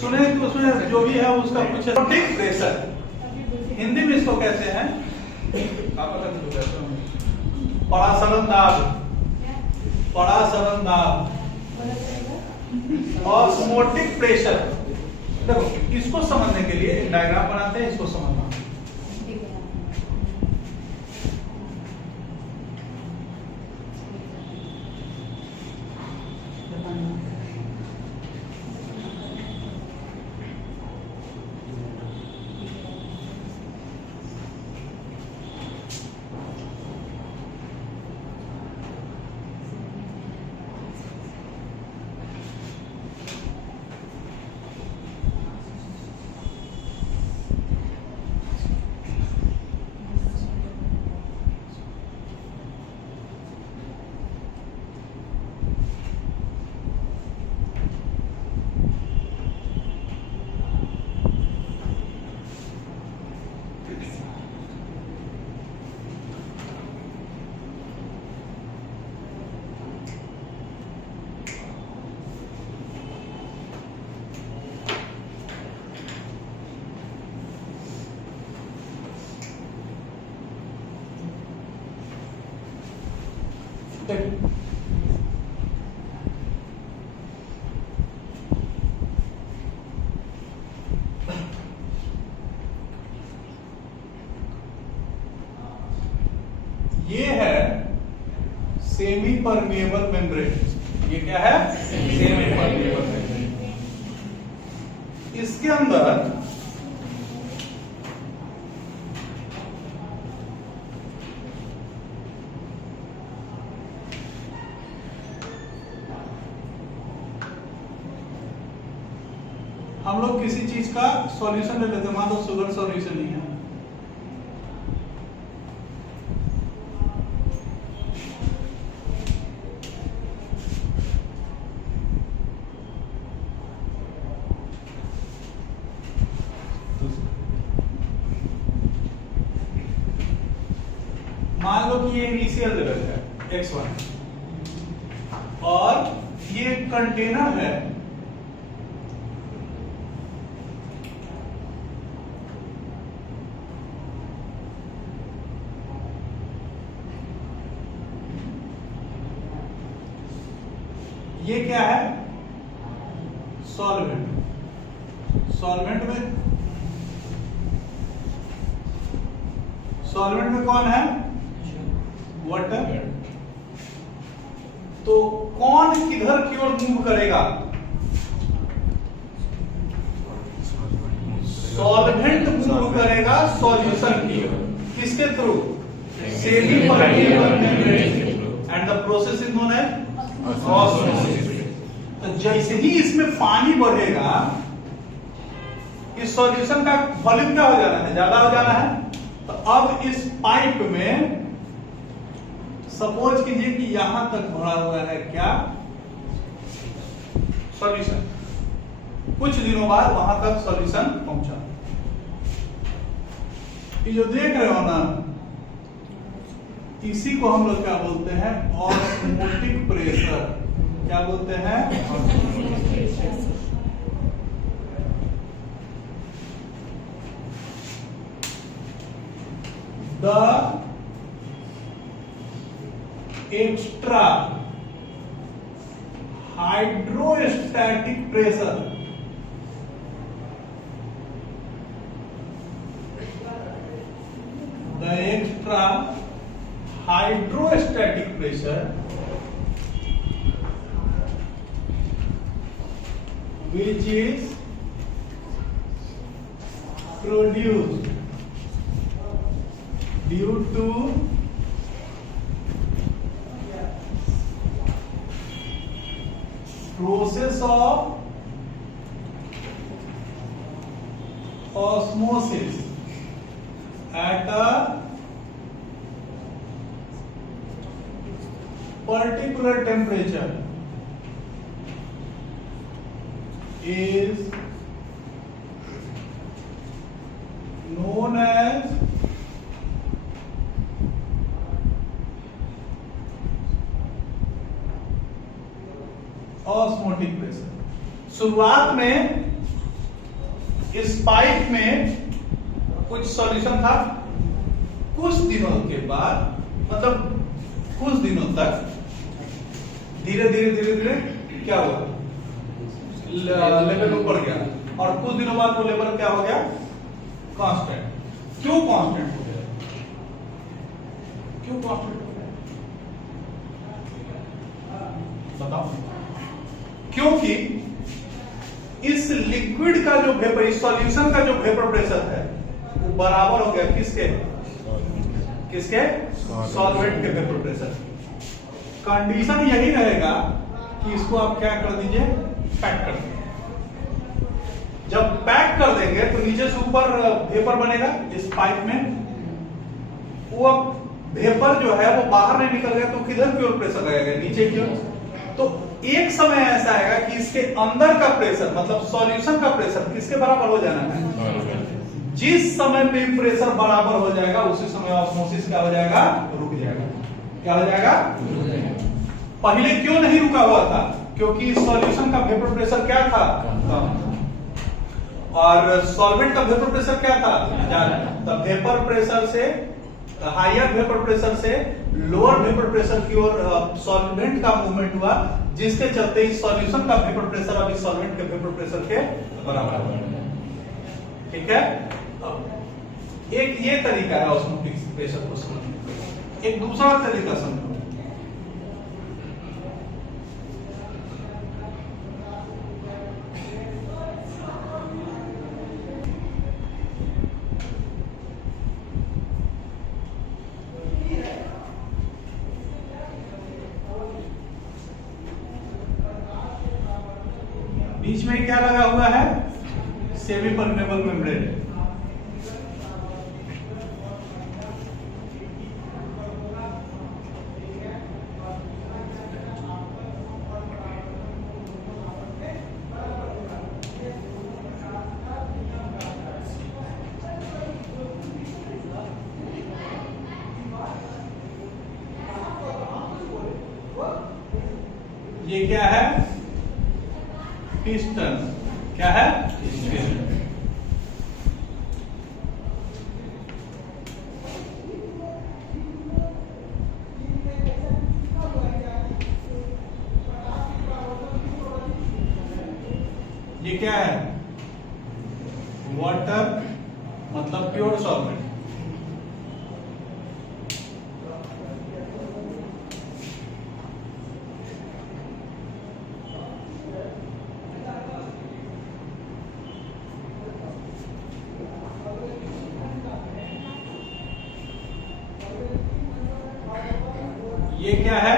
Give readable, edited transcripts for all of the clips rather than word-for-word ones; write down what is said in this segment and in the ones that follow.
सुने तो उसमें जो भी है उसका कुछ ऑस्मोटिक प्रेशर, हिंदी में इसको कहते हैं परासरण दाब, परासरण दाब, ऑस्मोटिक प्रेशर। देखो इसको समझने के लिए एक डायग्राम बनाते हैं, इसको समझना। ये है सेमी परमेबल मेम्ब्रेन। ये क्या है? Semi permeable membrane. इसके अंदर हम लोग किसी चीज का सॉल्यूशन ले लेते हैं, मान लो शुगर सॉल्यूशन ही है, मान लो कि ये इनिशियल लेवल है x1 और ये कंटेनर है ये क्या है? सॉल्वेंट। सॉल्वेंट में कौन है? वाटर। तो कौन किधर की ओर मूव करेगा? सॉल्वेंट मूव करेगा सॉल्यूशन की ओर। किसके through? Semipermeable membrane and the process is known as osmosis. तो जैसे ही इसमें पानी बढ़ेगा, इस सॉल्यूशन का वॉल्यूम क्या हो जाना है? ज्यादा हो जाना है। तो अब इस पाइप में सपोज कीजिए कि यहां तक भरा हुआ है क्या? सॉल्यूशन। कुछ दिनों बाद वहां तक सॉल्यूशन पहुंचा। ये जो देख रहे हो ना, इसी को हम लोग क्या बोलते हैं? Osmotic pressure. क्या बोलते हैं? The extra hydrostatic pressure hydrostatic pressure which is produced due to process of osmosis at a particular temperature is known as osmotic pressure. शुरुआत में इस पाइप में कुछ सॉल्यूशन था, कुछ दिनों के बाद, मतलब कुछ दिनों तक धीरे धीरे क्या हुआ, लेवल ऊपर गया, और कुछ दिनों बाद वो लेवल क्या हो गया, कांस्टेंट। क्यों कांस्टेंट हो गया? क्यों कांस्टेंट हो गया बताओ? क्योंकि इस लिक्विड का जो वेपर, इस सॉल्यूशन का जो वेपर प्रेशर है वो बराबर हो गया किसके? सॉल्वेंट के वेपर प्रेशर। कंडीशन यही रहेगा कि इसको आप क्या कर दीजिए, पैक कर दीजिए। जब पैक कर देंगे तो नीचे से ऊपर वेपर बनेगा इस पाइप में, वो वेपर जो है वो बाहर नहीं निकल गया तो किधर की ओर प्रेशर लगेगा, नीचे की ओर। तो एक समय ऐसा आएगा कि इसके अंदर का प्रेशर, मतलब सॉल्यूशन का प्रेशर किसके बराबर हो जाना है? जिस समय पे प्रेशर बराबर हो जाएगा उसी समय ऑस्मोसिस क्या हो जाएगा, रुक जाएगा। क्या हो जाएगा? पहले क्यों नहीं रुका हुआ था? क्योंकि सॉल्यूशन का वेपर प्रेशर क्या था, और सॉल्वेंट का वेपर प्रेशर क्या था, ज्यादा। तब वेपर प्रेशर से, हायर वेपर प्रेशर से लोअर वेपर प्रेशर की ओर सॉल्वेंट का मूवमेंट हुआ, जिसके चलते इस सॉल्यूशन का वेपर प्रेशर अभी सॉल्वेंट के वेपर प्रेशर के बराबर है। ठीक है? एक ये तरीका है ऑस्मोटिक प्रेशर को समझने का। एक दूसरा तरीका समझो। बीच में क्या लगा हुआ है, सेमी परमेबल मेम्ब्रेन। ये क्या है, पिस्टन। क्या है, पिस्टन। ये क्या है, वाटर, मतलब प्योर सॉल्वेंट। ये क्या है,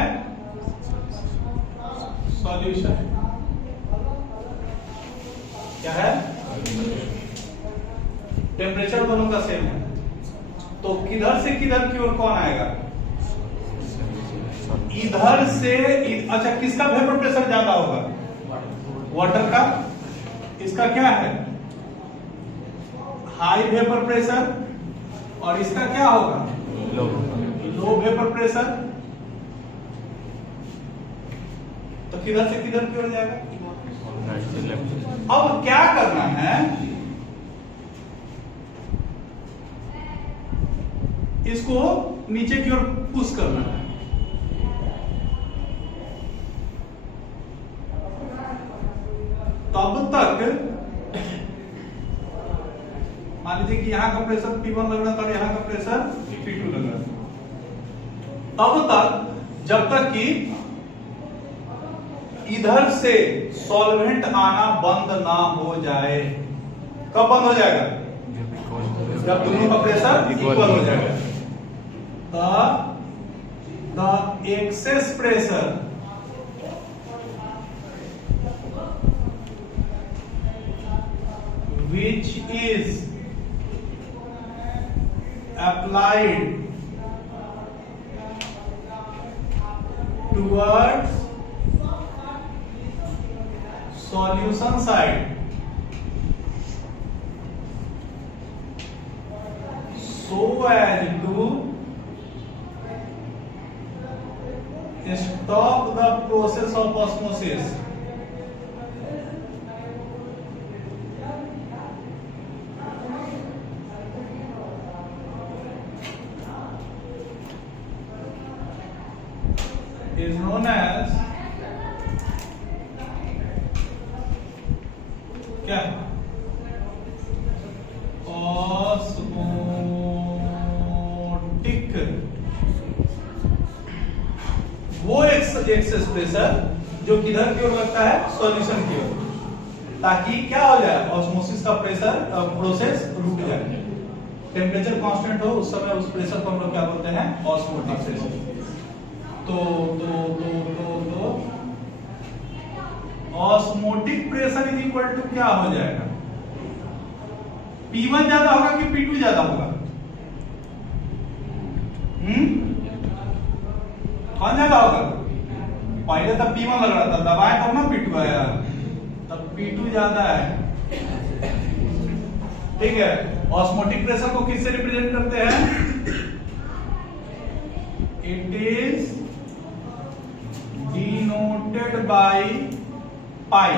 सॉल्यूशन। क्या है, टेम्परेचर दोनों का सेम है, तो किधर से किधर की ओर कौन आएगा, इधर से। अच्छा, किसका वेपर प्रेशर ज्यादा होगा, वाटर का। इसका क्या है, हाई वेपर प्रेशर, और इसका क्या होगा, लो वेपर प्रेशर। तो किधर से किधर की ओर जाएगा। अब क्या करना है, इसको नीचे की ओर पुश करना है। तब तक मान लीजिए कि यहां का प्रेशर P1 लग रहा था, यहां का प्रेशर P2 लग रहा था। तब तक जब तक कि इधर से सॉल्वेंट आना बंद ना हो जाए। कब बंद हो जाएगा, जब दोनों का प्रेशर इक्वल हो जाएगा। The excess pressure which is applied towards solution side so as to stop the process of osmosis is known as क्या? ऑस्मोटिक। वो एक्सेस प्रेशर जो किधर की ओर लगता है, सॉल्यूशन की ओर, ताकि क्या हो जाए, ऑस्मोसिस का प्रेशर प्रोसेस रुक जाए। टेम्परेचर कांस्टेंट हो उस समय उस प्रेशर को हम लोग क्या बोलते हैं, ऑस्मोटिक प्रेशर। तो osmotic pressure is equal to क्या हो जाएगा, P1 ज्यादा होगा कि P2 ज्यादा होगा? कौन ज्यादा होगा? पहले तब P1 लग रहा था, दबाए तब ना P2 आया, तब P2 ज्यादा है। ठीक है, ऑस्मोटिक प्रेशर को किससे रिप्रेजेंट करते हैं? It is denoted by pi.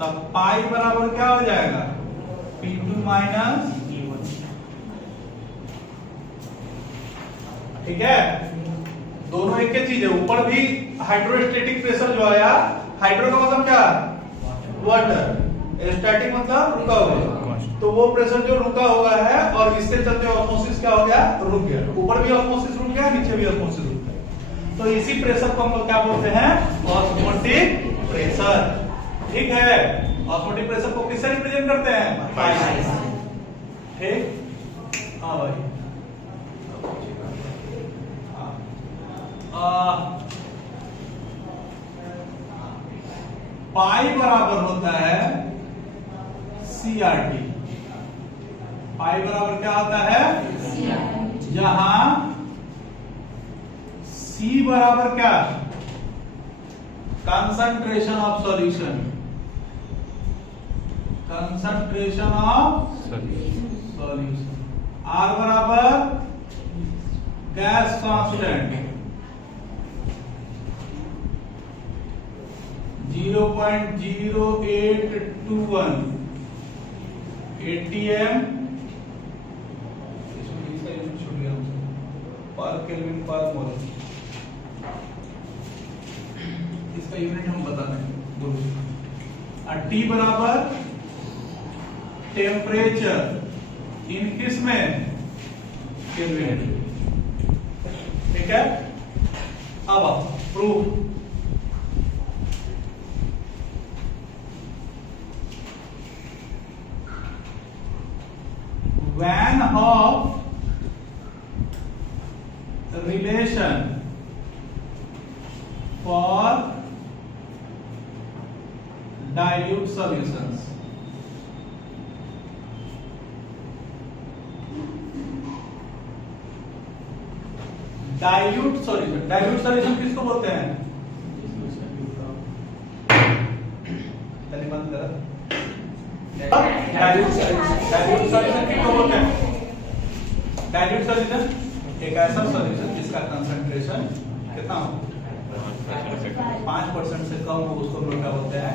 तब पाई बराबर क्या हो जाएगा, P2 माइनस P1। ठीक है, दोनों एक ही चीज है। ऊपर भी हाइड्रोस्टेटिक प्रेशर जो आया, हाइड्रो का मतलब क्या, वाटर, स्टैटिक मतलब रुका हुआ, तो वो प्रेशर जो रुका हुआ है और इसके चलते ऑस्मोसिस क्या हो गया, रुक गया। ऊपर भी ऑस्मोसिस रुक गया, नीचे भी ऑस्मोसिस रुक गया। तो इसी प्रेशर को हम लोग क्या बोलते हैं, ऑस्मोटिक प्रेशर। ठीक है, ऑस्मोटिक प्रेशर को किससे रिप्रेजेंट करते हैं, पाई। ठीक, हाँ भाई, पाई बराबर होता है CRT। पाई बराबर क्या होता है, जहां C बराबर क्या, concentration of solution, concentration of solution. R बराबर गैस कांस्टेंट 0.0821 ATM पर केल्विन पर मोल। इसका यूनिट हम बता दें। T बराबर टेम्परेचर इन किस में, केल्विन। ठीक है, अब proof. Van Hoff relation for dilute solutions। Dilute solution किसको बोलते हैं, बंद कर। डाइल्यूट सॉल्यूशन किसको बोलते हैं, डाइल्यूट सॉल्यूशन एक ऐसा सॉल्यूशन जिसका कंसंट्रेशन कितना हो, 5% से कम हो, उसको हम लोग क्या बोलते हैं,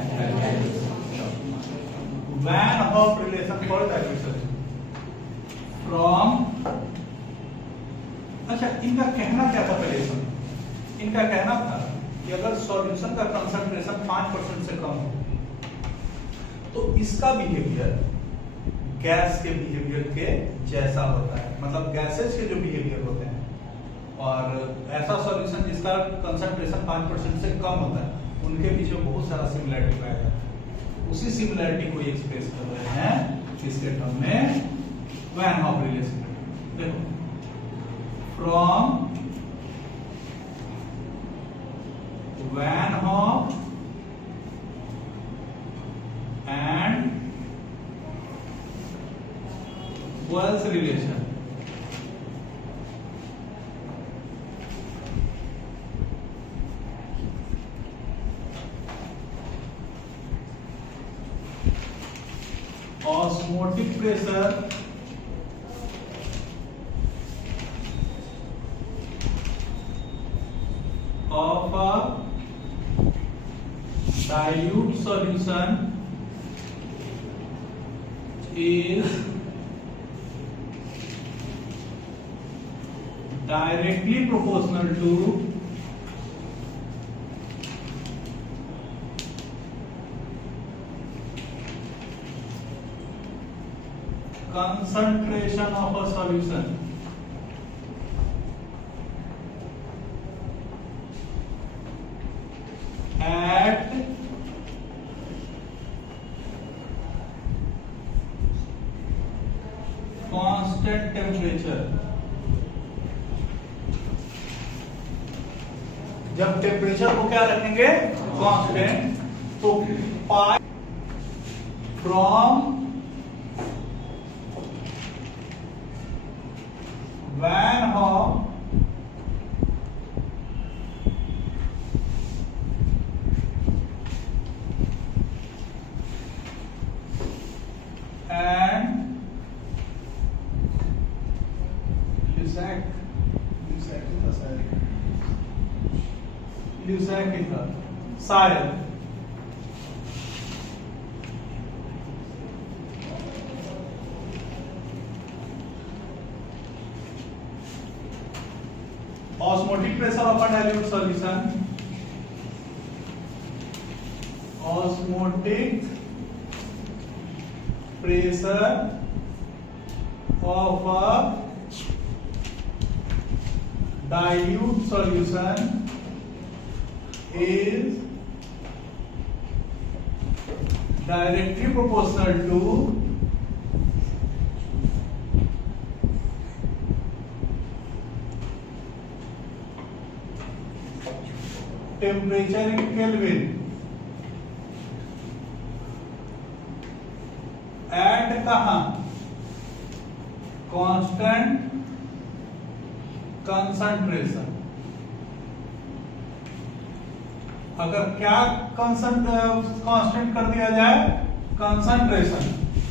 van Hoff relation for dilute solution from. अच्छा, इनका कहना क्या था पहले, इनका कहना था कि अगर सॉल्यूशन का कंसंट्रेशन 5% से कम हो तो इसका बिहेवियर गैस के बिहेवियर के जैसा होता है, मतलब गैसेस के जो बिहेवियर होते हैं, और ऐसा सॉल्यूशन जिसका कंसंट्रेशन 5% से कम होता है उनके बीच में बहुत सारा सिमिलरिटी पाया जाता है। उसी सिमिलरिटी को एक्सप्रेस कर रहे हैं किसके टर्म में, वैन हॉफ रिलेशन। देखो, from van Hoff and Wells relation, osmotic pressure of a dilute solution is directly proportional to concentration of a solution at constant temperature. जब टेम्परेचर को क्या रखेंगे कांस्टेंट, तो पाई from Van Hoff and Lusac था शायद osmotic pressure of a dilute solution, osmotic pressure of a dilute solution is directly proportional to temperature in Kelvin at कहाँ constant concentration. अगर क्या कांस्टेंट कर दिया जाए कंसंट्रेशन,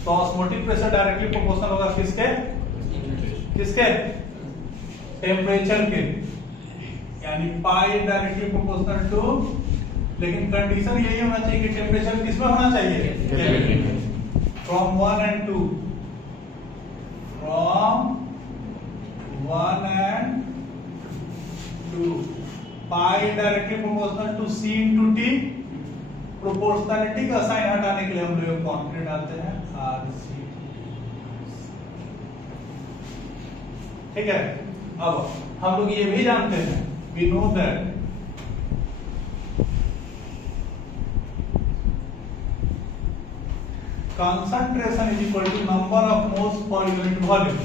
तो ऑस्मोटिक प्रेशर डायरेक्टली प्रोपोर्शनल होगा किसके किसके टेम्परेचर के, यानी पाई डायरेक्टली प्रोपोर्शनल टू, लेकिन कंडीशन यही होना चाहिए कि टेम्परेचर किसमें होना चाहिए from 1 and 2, from 1 and 2, pi directly proportional to C into T. Proportionality का साइन हटाने के लिए हम लोग कॉन्स्टेंट डालते हैं RC. ठीक है, अब हम लोग ये भी जानते हैं, we know that concentration is equal to number of moles per unit volume.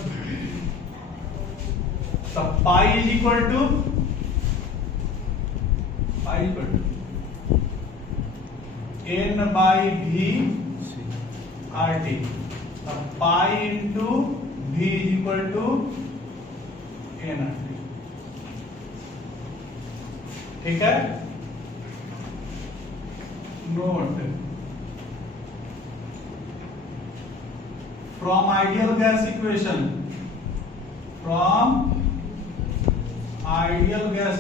So pi is equal to N by V RT. So pi into V is equal to N RT. ठीक है, note from ideal gas equation, ideal gas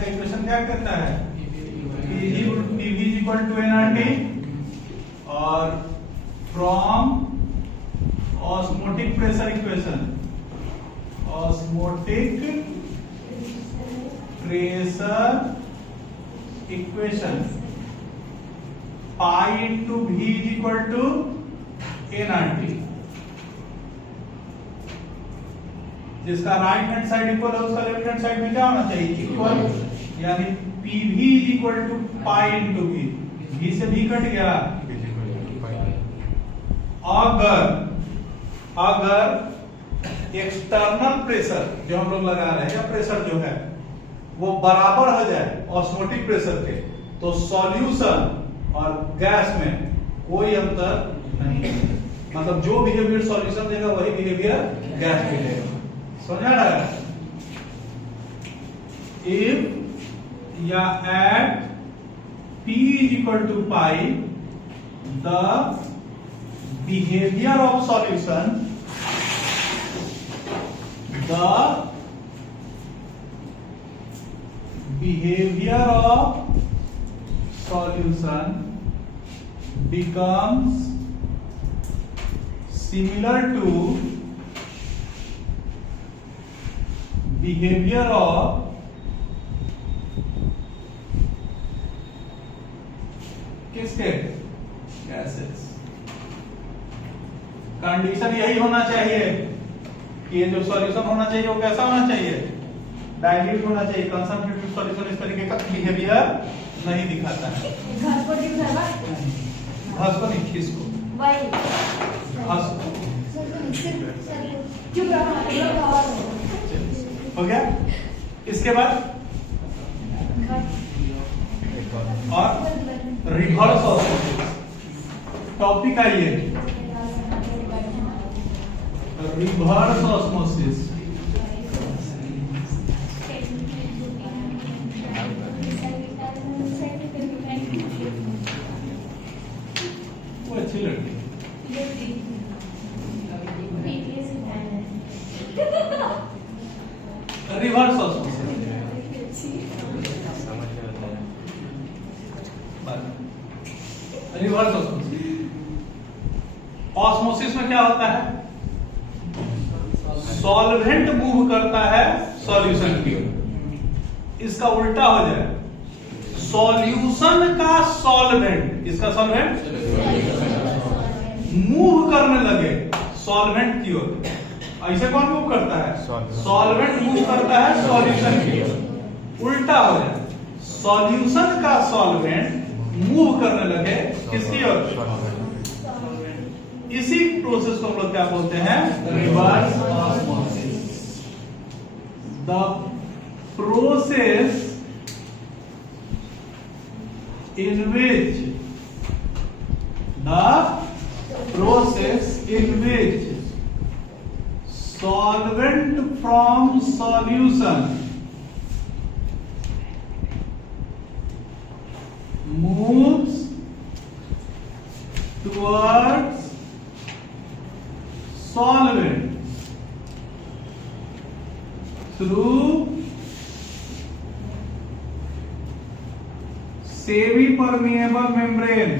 का equation क्या कहता है PV is equal to nRT, और from osmotic pressure equation, osmotic pressure equation, pi into V is equal to nRT. जिसका right hand side equal है उसका left hand side में क्या होना चाहिए इक्वल, यानी PV is equal to pi into V. V से V कट गया. अगर एक्सटर्नल प्रेशर जो हम लोग लगा रहे हैं, या प्रेशर जो है वो बराबर हो जाए ऑस्मोटिक प्रेशर के, तो सॉल्यूशन और गैस में कोई अंतर नहीं, मतलब जो बिहेवियर सॉल्यूशन देगा वही बिहेवियर गैस भी देगा. समझा रहा है? इफ या eight P is equal to pi, the behavior of solution, the behavior of solution becomes similar to behavior of किसके gases. कंडीशन यही होना चाहिए कि ये जो सॉल्यूशन होना चाहिए वो कैसा होना चाहिए, डाइल्यूट होना चाहिए। कंसंट्रेटेड सॉल्यूशन इस तरीके का बिहेवियर नहीं दिखाता है। घास को नहीं, खींच को घास चुप रहो। हो गया। इसके बाद और रिवर्स ऑस्मोसिस टॉपिक आइए, रिवर्स ऑस्मोसिस। वो अच्छी लड़की reverse osmosis. Reverse osmosis, osmosis में क्या होता है, सॉल्वेंट मूव करता है सॉल्यूशन की ओर। इसका उल्टा हो जाए, सॉल्यूशन का सॉल्वेंट, इसका सॉल्वेंट मूव करने लगे सॉल्वेंट की ओर। ऐसे कौन मूव करता है, सॉल्वेंट मूव करता है सॉल्यूशन की ओर। उल्टा हो जाए, सॉल्यूशन का सॉल्वेंट मूव करने लगे किसकी ओर, इसी प्रोसेस को हम लोग क्या बोलते हैं, reverse osmosis. The process in which solvent from solution moves towards solvent through semi-permeable membrane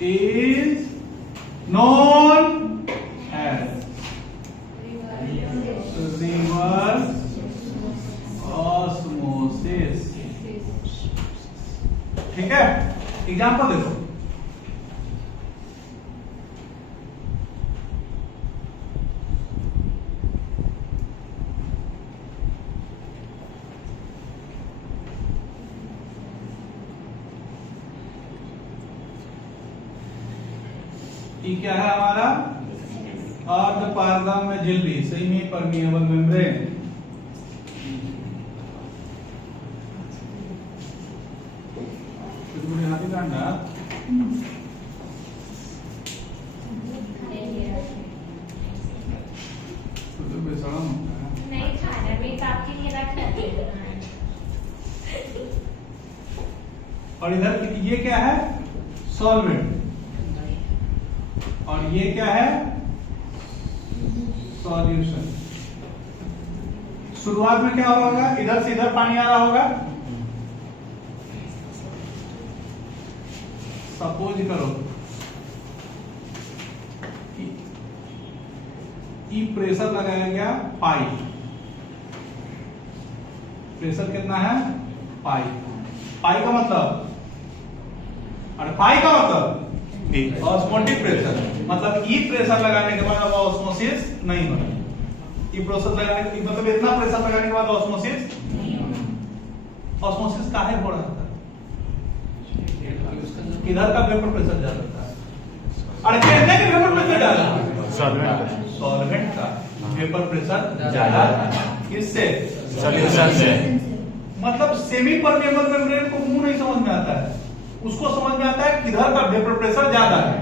is known as reverse osmosis। ठीक है, एग्जाम्पल देखो। ये क्या है हमारा, अर्ध पारगम में झिल्ली, सेमी परमिएबल मेम्ब्रेन। हाथी कांडा तो बेसड़ा नहीं खाना, मैं आपके लिए रख। और इधर ये क्या है, सॉल्वेंट, और ये क्या है, सॉल्यूशन। शुरुआत में क्या होगा, इधर से इधर पानी आ रहा होगा। सपोज करो कि प्रेशर लगाया गया पाई, प्रेशर कितना है, पाई। पाई का मतलब, और पाई का मतलब ऑस्मोटिक प्रेशर, मतलब ई प्रेशर लगाने के बाद अब ऑस्मोसिस नहीं होगा। ई प्रोसेस लगाने के मतलब इतना प्रेशर लगाने के बाद ऑस्मोसिस, ऑस्मोसिस काहे हो रहा था, किधर का वेपर प्रेशर जा रहा है, और कहने के वेपर प्रेशर जा रहा है, सॉल्वेंट का वेपर प्रेशर ज्यादा किससे, सॉल्यूशन से। मतलब सेमी परमेबल मेम्ब्रेन को मुंह नहीं समझ में आता है, उसको समझ में आता है किधर का वेपर प्रेशर ज्यादा है।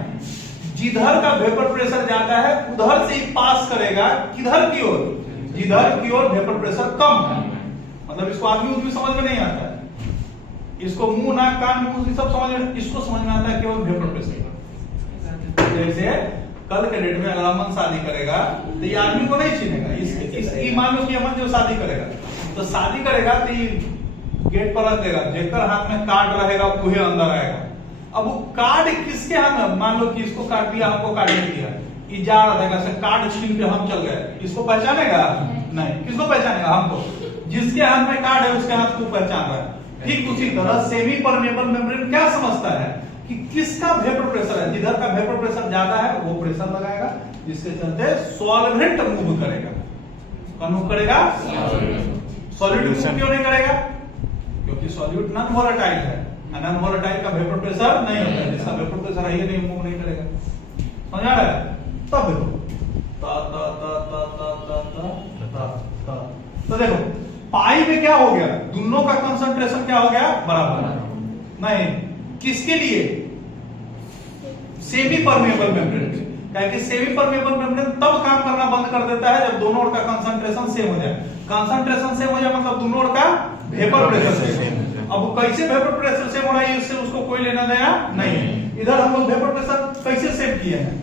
जिधर का वेपर प्रेशर ज्यादा है उधर से ही पास करेगा, किधर की ओर, जिधर की ओर वेपर प्रेशर कम है। मतलब इसको आदमी उदमी समझ में नहीं आता है, इसको मुंह नाक कान मुंह सब समझ में, इसको समझ में आता है केवल वेपर प्रेशर। जैसे कल के डेट में अगर अमन शादी करेगा तो ये आदमी को नहीं छीनेगा, इस मान लो कि अमन जो शादी करेगा तो शादी करेगा तो गेट पर रख देगा, जेकर हाथ में कार्ड रहेगा वही अंदर आएगा। अब वो कार्ड किसके हाथ में, मान लो कि इसको काट दिया, हमको कार्ड नहीं दिया, ये जा रहा था, कार्ड छीन के हम चल गए, इसको पहचानेगा नहीं, किसको पहचानेगा, हमको। जिसके हाथ में कार्ड है उसके हाथ को पहचान रहा है। ठीक उसी तरह सेमी परमेबल मेम्ब्रेन क्या समझता है कि किसका वेपर प्रेशर है, जिधर का वेपर प्रेशर ज्यादा है वो प्रेशर लगाएगा, जिसके चलते सॉल्वेंट मूव करेगा। कौन मूव करेगा? सॉलिड मूव क्यों नहीं करेगा? क्योंकि सॉल्यूट नॉन वोलेटाइल है, नॉन वोलेटाइल का वेपर प्रेशर नहीं होता है, जिसका वेपर प्रेशर है ये नहीं मूव नहीं करेगा। समझ आ रहा है? तब देखो तो देखो पाई में क्या हो गया, दोनों का कंसंट्रेशन क्या हो गया? बराबर। नहीं, किसके लिए? Semi permeable membrane. क्योंकि सेमी परमेबल मेम्ब्रेन तब काम करना बंद कर देता है जब दोनों का कंसंट्रेशन सेम हो जाए। कंसंट्रेशन सेम हो जाए मतलब दोनों का वेपर प्रेशर सेम। अब कैसे वेपर प्रेशर सेम हो रहा है इससे उसको कोई लेना देना नहीं है। इधर हम लोग वेपर प्रेशर कैसे सेम किए हैं?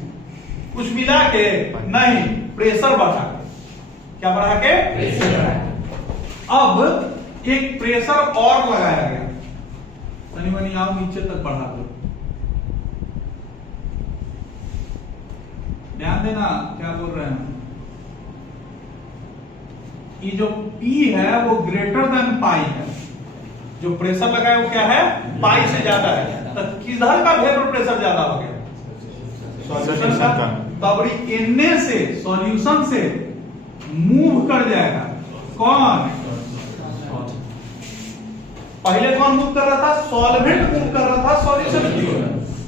कुछ मिला के नहीं, प्रेशर बढ़ा के। क्या बढ़ा के? प्रेशर बढ़ा के। अब एक प्रेशर और लगाया गया, तनी मनी आओ नीचे तक बढ़ा दो, ध्यान देना क्या बोल रहे हैं। ये जो P है वो ग्रेटर देन पाई है, जो प्रेशर लगाया वो क्या है? पाई से ज्यादा है। तो किधर का वेपर प्रेशर ज्यादा हो गया? सॉल्यूशन का। तब एनए से सॉल्यूशन से मूव कर जाएगा कौन? पहले कौन मूव कर रहा था? सॉल्वेंट मूव कर रहा था सॉल्यूशन की ओर।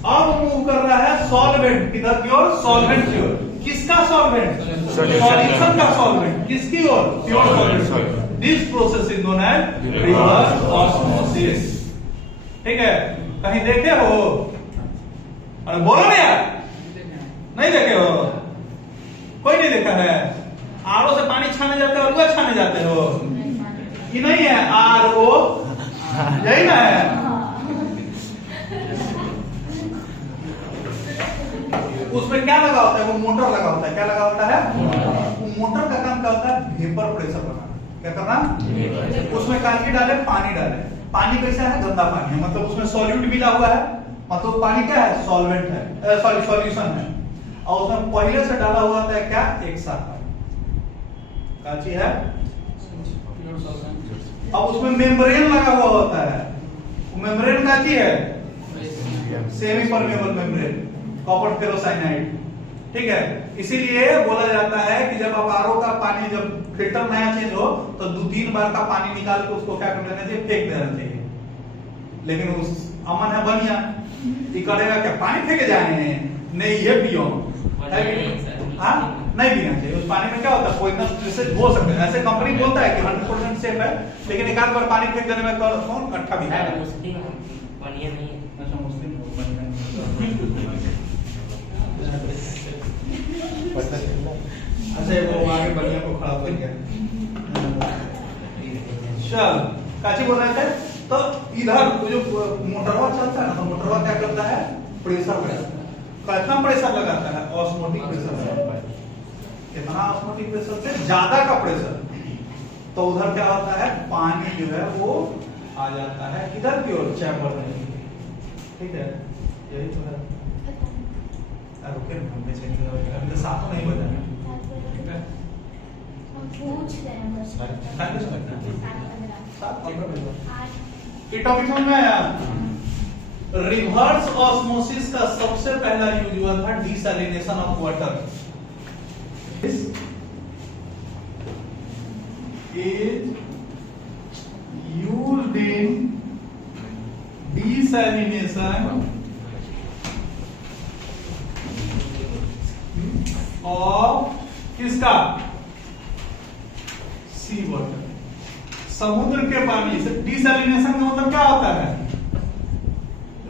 अब मूव कर रहा है सॉल्वेंट किधर की ओर? सॉल्वेंट की ओर। किसका सॉल्वेंट? सॉल्यूशन का सॉल्वेंट। किसकी ओर? Pure solvent. This process is known as reverse osmosis. ठीक है, कहीं देखे हो? अरे बोलो ना यार, नहीं देखे हो? कोई नहीं देखा है? आरओ से पानी छाने जाते हो, रुआ छाने जाते हो कि नहीं है? आरओ यही ना है। उसमें क्या लगा होता है? वो मोटर लगा होता है। क्या लगा होता है? वो मोटर का काम क्या होता है? वेपर प्रेशर बनाना। क्या करना? उसमें कांची डाले, पानी डाले। पानी कैसा है? गंदा पानी है, मतलब उसमें सॉल्यूट मिला हुआ है, मतलब पानी क्या है? सॉल्वेंट है, सॉरी सॉल्यूशन है। और उसमें पहले से डाला हुआ था क्या? एक साथ कांची है। अब उसमें मेम्ब्रेन लगा हुआ होता है, वो मेम्ब्रेन कांची है, semi permeable membrane, copper ferrocyanide. ठीक है, इसीलिए बोला जाता है कि जब आप आरओ का पानी, जब फिल्टर नया चेंज हो तो 2-3 बार का पानी निकाल के उसको क्या कर देना चाहिए? फेंक देना चाहिए। लेकिन उस अमन है बनिया, ये करेगा क्या? पानी फेंके जाए नहीं, ये पियो हाँ नहीं पीना चाहिए। उस पानी में क्या होता है? पॉइजनस ट्रेसेस हो सकते हैं। ऐसे कंपनी बोलता है कि 100% सेफ है, लेकिन एक आध बार पानी फेंक देने में कौन अट्ठा भी है? पानी नहीं है। अच्छा, मुस्लिम अच्छा वो आगे बनिया को खड़ा कर गया। चल काची बोल रहे थे? तो इधर जो मोटरवा चलता है ना, तो मोटरवा क्या करता है? प्रेशर लगाता है। कितना प्रेशर लगाता है? ऑस्मोटिक प्रेशर लगाता है। कितना ऑस्मोटिक प्रेशर से ज्यादा का प्रेशर, तो उधर क्या होता है? पानी जो है वो आ जाता है किधर की ओर? चैम्बर में। ठीक है, यही तो है। रुके अभी तो सातों नहीं बजा है। पूछ रहे हैं बस। ये टॉपिक समझ में आया? रिवर्स ऑस्मोसिस का सबसे पहला यूज हुआ था desalination of water. Is used in desalination of किसका? सी वाटर, समुद्र के पानी से। डिसैलिनेशन का मतलब क्या होता है?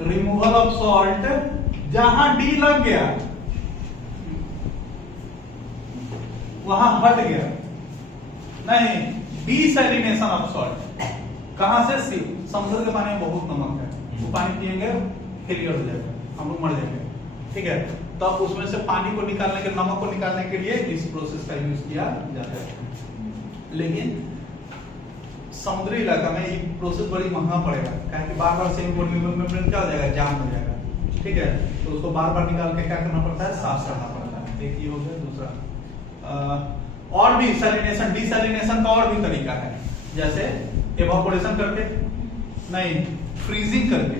Removal of salt. जहां डी लग गया वहां हट गया, नहीं, डिसैलिनेशन ऑफ सॉल्ट। कहां से? सी। समुद्र के पानी में बहुत नमक है, वो पानी पिएंगे फेलियर हो जाएगा, हम लोग मर जाएंगे। ठीक है, तो उसमें से पानी को निकालने के, नमक को निकालने के लिए इस प्रोसेस का यूज किया जाता है। लेकिन समुद्री इलाका में ये प्रोसेस बड़ी महंगा पड़ेगा, क्योंकि बार-बार सेमी परमेबल मेम्ब्रेन क्या हो जाएगा? जाम हो जाएगा। ठीक है, तो उसको बार-बार निकाल के क्या करना पड़ता है? साफ करना पड़ता है। एक ये हो गया। दूसरा और भी सैलिनेशन, डिसैलिनेशन का और भी तरीका है, जैसे इवापोरेशन करके, नहीं, फ्रीजिंग करके।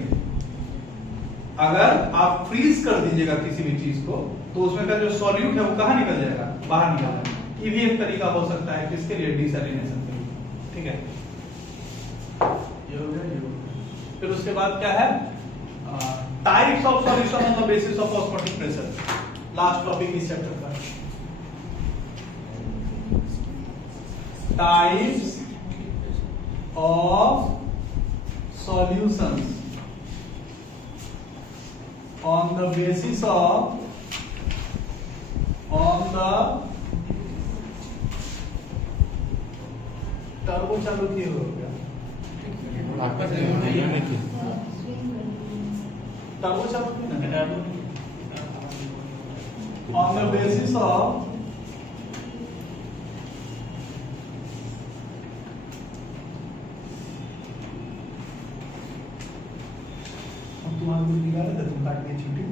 अगर आप फ्रीज कर दीजिएगा किसी भी चीज को तो उसमें का जो सॉल्यूट है वो कहाँ निकल जाएगा, बाहर निकलेगा। ये भी एक तरीका हो सकता है किसके लिए, डिसैलिनेशन के लिए। ठीक है, ये हो गया, ये हो गया। फिर उसके बाद क्या है, types of solution on the basis of osmotic pressure, last topic इस चैप्टर का। Types of solutions on the basis of turbo चालू किए हो गया, टर्बो चालू किए ना, on the basis of तुम्हारे को निकाला था, तुम काट दिए छुट्टी।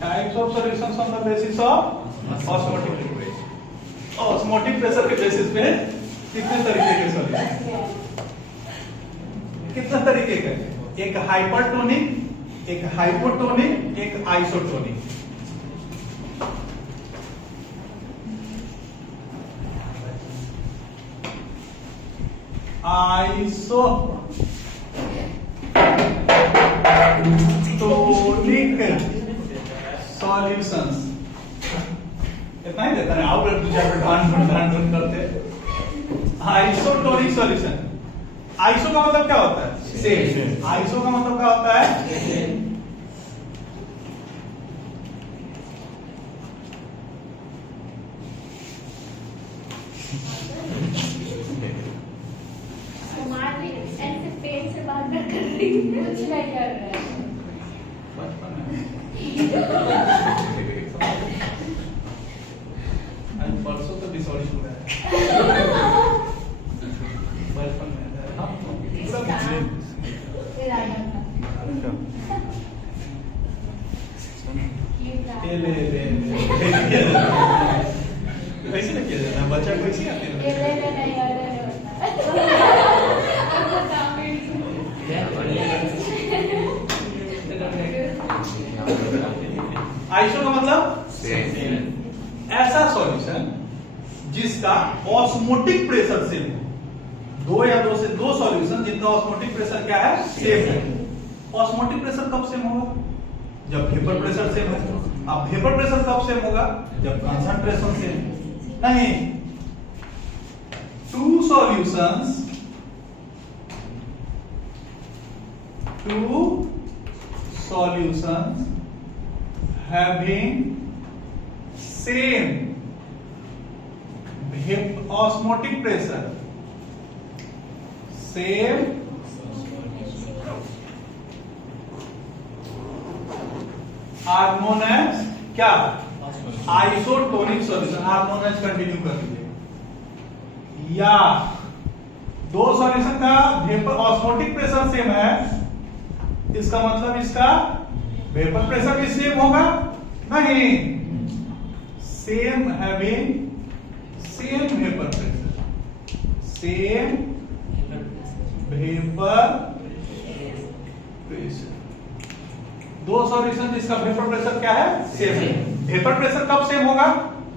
Types of solutions on the basis of osmotic pressure. Osmotic pressure के बेसिस पे कितने तरीके के सॉल्यूशन, कितने तरीके के, एक हाइपरटोनिक, एक हाइपोटोनिक, एक आइसोटोनिक। आइसोटोनिक सॉल्यूशंस, इतना ही देता है, आप दूसरा ढूंढ करते। आइसोटोनिक सॉल्यूशन, आइसो का मतलब क्या होता है, सेम। आइसो का मतलब क्या होता है, ऐसे पेट से बात कर रही है, कुछ नहीं कर रहा है। आज परसों तो डिसऑर्डर हो रहा है, बचपन में कैसे ना किया जाता है, बच्चा को ऐसे आते हैं। आइसो का मतलब ऐसा सॉल्यूशन जिसका ऑस्मोटिक प्रेशर सेम हो, दो या दो से दो सॉल्यूशन जिनका ऑस्मोटिक प्रेशर क्या है, सेम है। ऑस्मोटिक प्रेशर कब सेम होगा, जब वेपर प्रेशर सेम है। अब वेपर प्रेशर कब सेम होगा, जब कंसंट्रेशन सेम। नहीं, two solutions having same osmotic pressure, same are known as क्या, isotonic solution. Are known as continue कर लीजिए। या दो सॉल्यूशन का वेपर ऑस्मोटिक प्रेशर सेम है, इसका मतलब इसका वेपर प्रेशर भी सेम होगा, नहीं, same having same vapour pressure, same vapour pressure. दो सॉल्यूशन जिसका वेपर प्रेशर क्या है, सेम है। वेपर प्रेशर कब सेम होगा,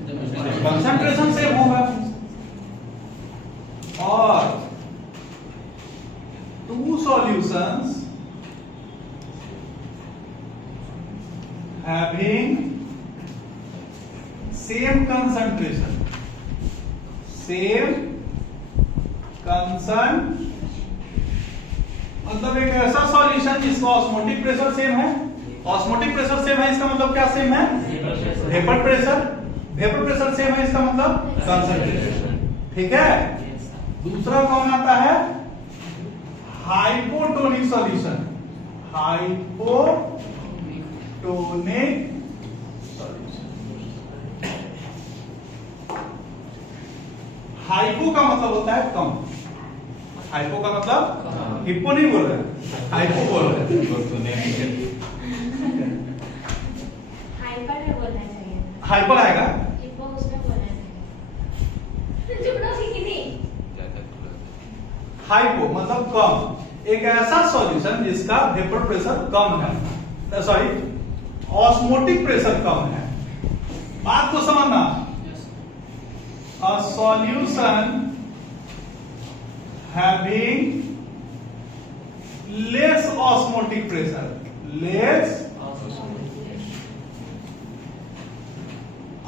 कंसंट्रेशन सेम होगा। और two solutions having same concentration, same मतलब एक ऐसा सॉल्यूशन जिसका ऑस्मोटिक प्रेशर सेम है। ऑस्मोटिक प्रेशर सेम है, इसका मतलब क्या सेम है, vapour pressure. Vapour pressure same है, इसका मतलब कंसंट्रेशन। ठीक है। दूसरा कौन आता है, hypotonic solution. Hypotonic solution. Hypo का मतलब होता है कम, हाइपो का मतलब हिप्पो नहीं बोल रहे, हाइपो बोल रहे। हाइपर में बोलना चाहिए। हाइपर आएगा, हिप्पो उसमें बोलना चाहिए। चुप रहो कि नहीं? हाइपो मतलब कम, एक ऐसा सॉल्यूशन जिसका वेपर प्रेशर कम है, सॉरी ऑस्मोटिक प्रेशर कम है। बात को समझना, a solution having less osmotic pressure, less,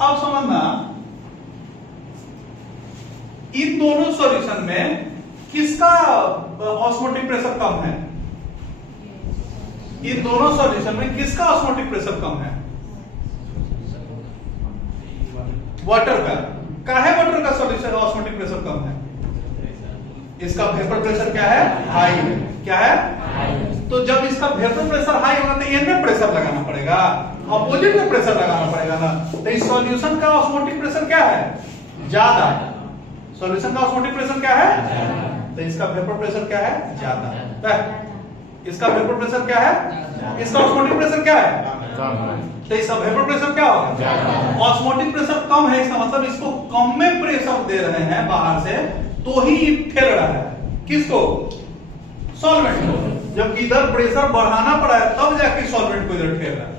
अब समझना इन दोनों सॉल्यूशन में किसका ऑस्मोटिक प्रेशर कम है? इन दोनों सॉल्यूशन में किसका ऑस्मोटिक प्रेशर कम है? वाटर का है, वाटर का सॉल्यूशन ऑस्मोटिक प्रेशर कम है, इसका वेपर प्रेशर क्या है? हाई है। क्या है? हाई। तो जब इसका वेपर प्रेशर हाई होगा तो इनमें प्रेशर लगाना पड़ेगा, अपोजिट में प्रेशर लगाना पड़ेगा ना। तो इस सॉल्यूशन का ऑस्मोटिक प्रेशर क्या है? ज्यादा। सॉल्यूशन का ऑस्मोटिक प्रेशर क्या है? तो इसका वेपर प्रेशर क्या है? ज्यादा। इसका वेपर प्रेशर क्या है? इसका ऑस्मोटिक प्रेशर क्या है? तो इसका वेपर प्रेशर क्या होगा? ऑस्मोटिक प्रेशर कम है, इसका मतलब इसको कम में प्रेशर दे रहे हैं बाहर से, तो ही ठेल रहा है। किसको? सॉल्वेंट को। जबकि इधर प्रेशर बढ़ाना पड़ा है तब जाके सॉल्वेंट को इधर ठेल रहा है।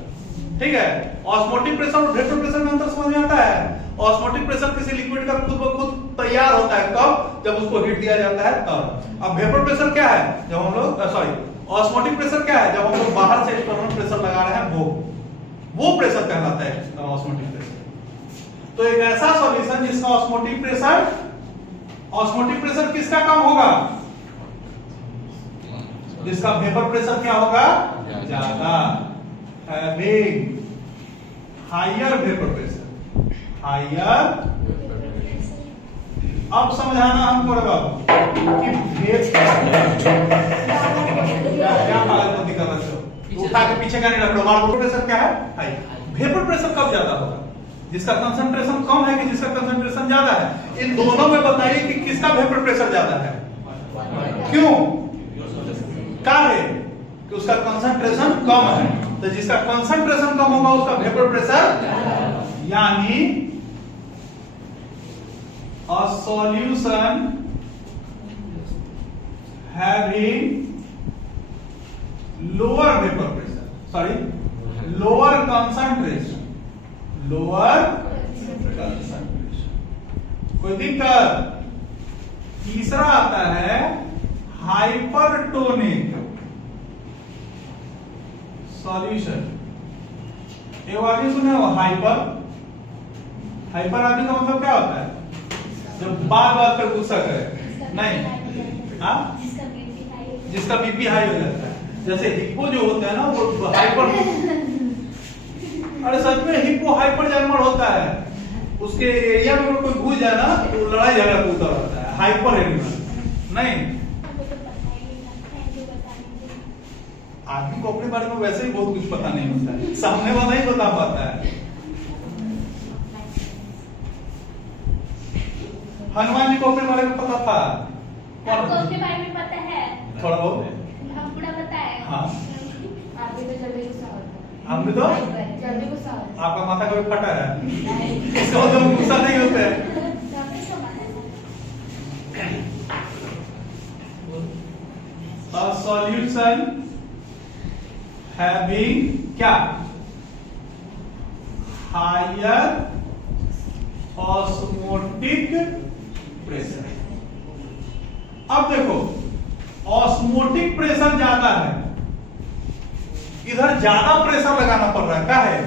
ठीक है, ऑस्मोटिक प्रेशर और वेपर प्रेशर में अंतर समझ में आता है। ऑस्मोटिक प्रेशर किसी लिक्विड का खुद ब खुद तैयार होता है कब? जब उसको हीट दिया जाता है तब। अब वेपर प्रेशर क्या है? जब हम लोग सॉरी ऑस्मोटिक प्रेशर क्या है? जब हम लोग बाहर से एक्सटर्नल प्रेशर लगा रहे हैं, वो प्रेशर कहलाता है ऑस्मोटिक प्रेशर। तो एक ऐसा सॉल्यूशन जिसका ऑस्मोटिक प्रेशर किसका कम होगा? जिसका वेपर प्रेशर क्या होगा? ज्यादा। Having higher vapour pressure, higher. अब समझाना हमको लगा कि क्या पागलपंती कर रहे हो? उठा के पीछे का नहीं रख लो। हमारा वेपर प्रेशर क्या है? हाई। वेपर प्रेशर कब ज्यादा होगा? जिसका कंसंट्रेशन कम है कि जिसका कंसंट्रेशन ज्यादा है? इन दोनों में बताइए कि किसका वेपर प्रेशर ज्यादा है? क्यों? क्या है कि उसका कंसंट्रेशन कम है, तो जिसका कंसंट्रेशन कम होगा उसका वेपर प्रेशर, यानी a solution having lower vapor pressure, sorry lower concentration, कोई दिक्कत? तीसरा आता है हाइपरटोनिक सॉल्यूशन। एक आदमी सुने हो हाइपर? हाइपर आदमी का मतलब क्या होता है? जब बात पर गुस्सा करे नहीं, हाँ, जिसका बीपी हाई हो जाता है। जैसे हिप्पो जो होता है ना वो हाइपर, अरे सच में हिप्पो हाइपर जानवर होता है। उसके एरिया में कोई घुस जाए ना तो लड़ाई झगड़ा कूदता रहता है, हाइपर एनिमल नहीं। आदमी को अपने बारे में वैसे ही बहुत कुछ पता नहीं होता है, सामने वाला ही बता पाता है। हनुमान जी को अपने बारे में पता था? आपको उसके बारे में पता है? थोड़ा बहुत हम पूरा पता है। हाँ, आप भी तो जल्दी गुस्सा होते हैं। हम भी तो जल्दी गुस्सा होते हैं। आपका माथा कभी फटा है? इसका मतलब गुस्सा नहीं होते हैं। A solution having क्या? Higher osmotic pressure। अब देखो ऑस्मोटिक प्रेशर ज्यादा है, इधर ज्यादा प्रेशर लगाना पड़ रहा है। क्या है?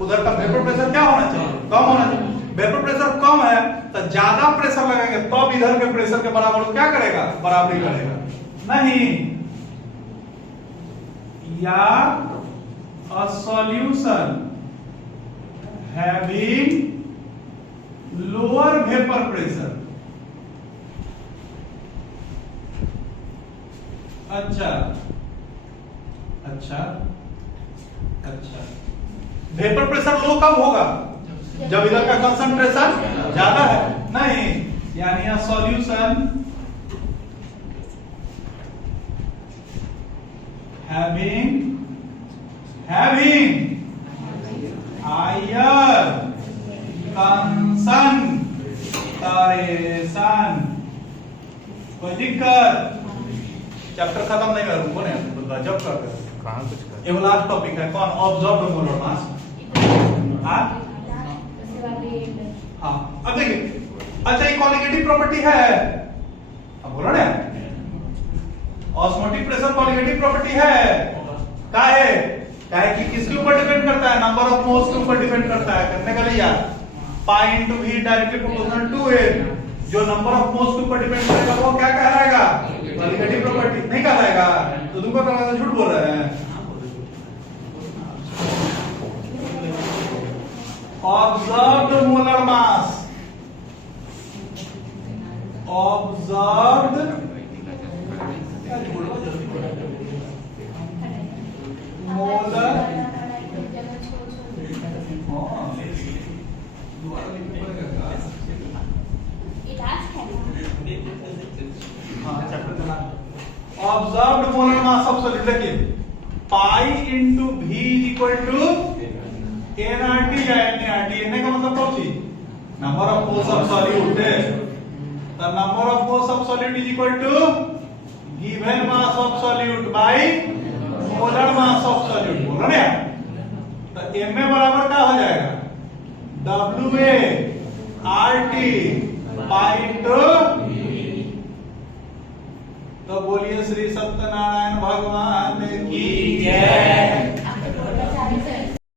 उधर का वेपर प्रेशर क्या होना चाहिए? कम होना चाहिए। वेपर प्रेशर कम है तो ज्यादा प्रेशर लगाएंगे तब इधर के प्रेशर के बराबर क्या करेगा? बराबरी करेगा नहीं। या a solution having lower vapor pressure। अच्छा अच्छा अच्छा, वेपर प्रेशर लो कब होगा? जब इधर का कंसंट्रेशन ज्यादा है नहीं, यानी सॉल्यूशन having higher concentration। कोई दिक्कत? चैप्टर खत्म नहीं करूँ कौन है गजब कर कहाँ कुछ कर ये लास्ट टॉपिक है कौन ऑब्जर्व्ड मोलर मास। हाँ हाँ अब देखिए अच्छा ये कॉलिगेटिव प्रॉपर्टी है अब बोलो ना ऑस्मोटिक प्रेशर कॉलिगेटिव प्रॉपर्टी है क्या है कि किसके ऊपर डिपेंड करता है नंबर ऑफ मोल्स के ऊपर डिपेंड करता है करने का लिया pi into V directly proportional to a जो नंबर ऑफ मोल्स के ऊपर डिपेंड करेगा वो क्या कहलाएगा कॉलिगेटिव प्रॉपर्टी नहीं कहलाएगा तो तुमको कहलाएगा झूठ बोल रहे हैं। Observed molar mass observed molar observed molar mass of solid देखिए पाई इंटू भी इज इक्वल टू एनआरटी या एनआरटी एन का मतलब कौन सी number of moles of solute है the number of moles of solute is equal to given mass of solute by molar mass of solute बोल रहे हैं तो एम में बराबर क्या हो जाएगा W A R T pi into तो बोलिए श्री सत्यनारायण भगवान की जय।